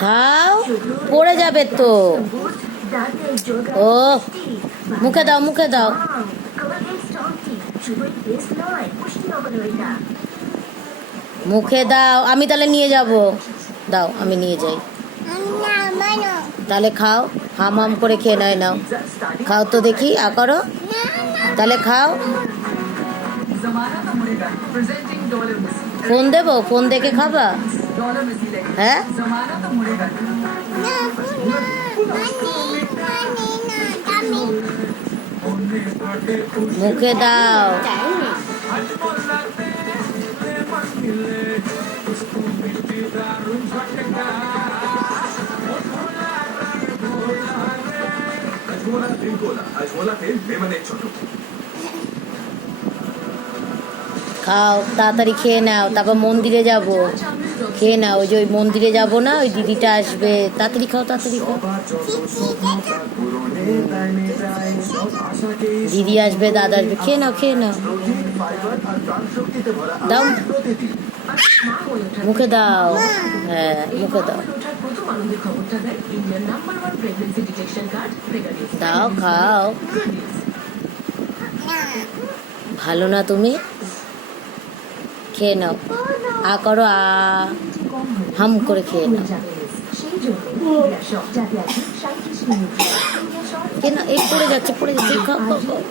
খাও, পড়ে যাবে তো। ও মুখে দাও, মুখে দাও। মুখে দাও, আমি তাহলে নিয়ে যাব। দাও, আমি নিয়ে যাই। তাহলে খাও, হাম হাম করে খেয়ে নয়, নাও খাও তো দেখি, করো তাহলে, খাও। ফোন দেবো, ফোন দেখে খাবা? হ্যাঁ, মুখে দাও। খাও, তাড়াতাড়ি খেয়ে নাও, তারপর মন্দিরে যাব। খেয়ে নাও, ওই যে ওই মন্দিরে যাব না, ওই দিদিটা আসবে। তাড়াতাড়ি খাও, তাড়াতাড়ি খাও। দিদি আসবে, দাদা আসবে। খেয়ে নাও, খেয়ে নাও। দাও, মুখে দাও। হ্যাঁ, মুখে দাও। দাও, খাও। ভালো না তুমি? খেয়ে নাও, করো, হাম করে খেয়ে নাও। খেয়ে নাও, এই পড়ে যাচ্ছে, পড়ে যাচ্ছে। খাও, খাও, খাও।